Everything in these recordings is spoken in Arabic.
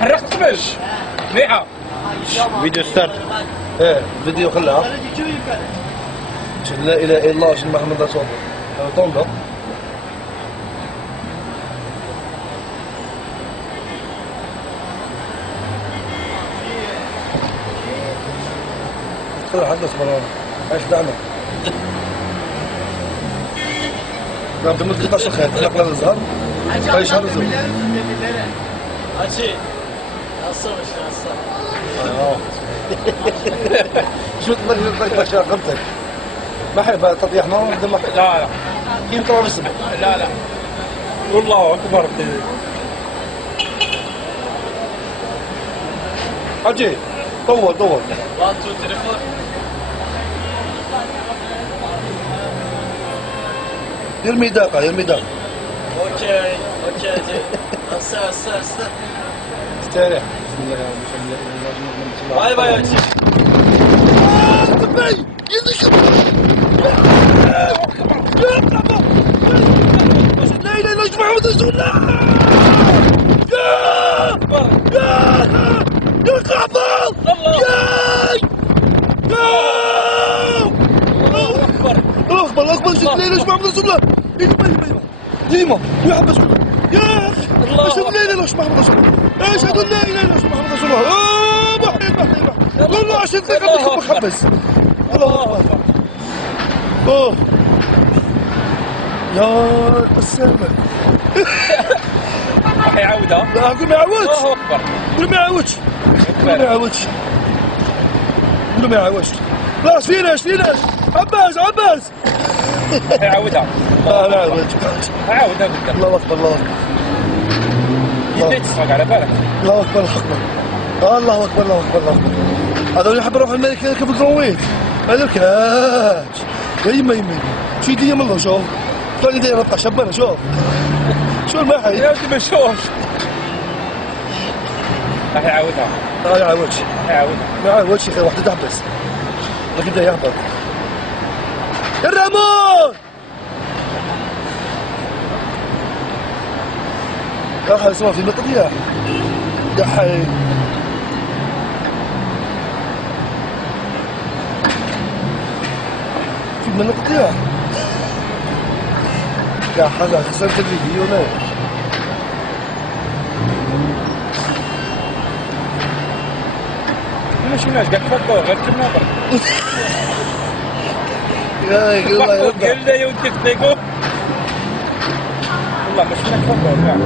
حرقت باش مليحه. فيديو ستارت. فيديو خلها. لا اله الا الله واشهد ان محمد رسول الله. طنطا. طلع حدث مروان. ايش دعنا؟ نعم بمدة 12 خير نقل الزهر. اي شهر الزهر. هادشي الصبح شو تبغى شو رقمتك؟ ما حيبقى تطيح ما ولا دم. لا لا كيف طلع باسم؟ لا والله اكبر. حجي طول 1 2 3 4. يرمي داقة يرمي داقة. اوكي هسه استريح. باي باي اوكي. تبي يدك لا اله الا محمد رسول الله. يا قعبال الله اكبر الله اكبر لا اله الا محمد رسول الله. ديما ويحبس كله يا اخي اشهد لا اله الا محمد رسول الله. اشهد ان لا اله الا محمد رسول الله. بحي والله عشان ثقتك بخبز. الله اكبر. اوه يا قسامة. راح يعاودها. لا قول ما يعاودش. الله اكبر. قول ما يعاودش. قول ما يعاودش. قول ما يعاودش. خلاص فيناش عباس راح يعاودها. لا لا عاودها عاودها. الله اكبر الله اكبر. يدي تصفق على بالك. الله اكبر الله اكبر الله اكبر الله اكبر الله اكبر. هذول يحب يروح الملك يركب الكرويت. هذوك يما شو يدي من الله شوف. كان يدي ربطة شبانة شوف. شو المحي؟ يا ودي ما نشوفش. راح يعاودها. ما يعاودش. ما يعاودش يا اخي واحد تحبس. لكن بدا يهبط. الرامون يا حي اسمع في مطرية يا حي. في منطقة يا حلا خسرت الفيديو ولا ما شفناش قاعد تفكر غير كنا برك. يا والله يا قال لي يا ودي تطيقوا والله ما شفنا تفكر كاع.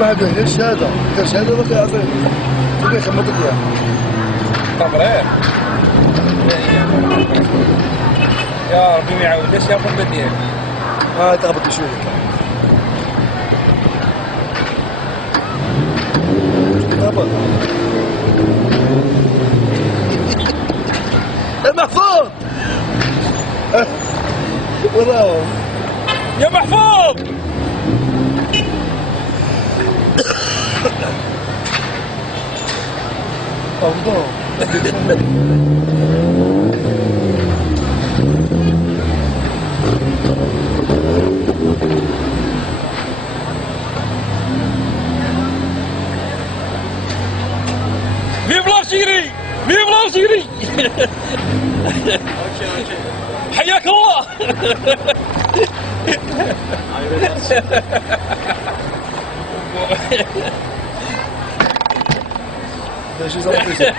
ما عنده غير شهادة غير شهادة ذاك يعطيه تبي خمطت اياه تمرير. يا ربي ما يعاودش يا فرد ديالك. تهبط شوية تهبط. المحفوظ وراه يا محفوظ. أفضل فيف لالجيري فيف لالجيري. اوكي حياك الله. ده شيء زي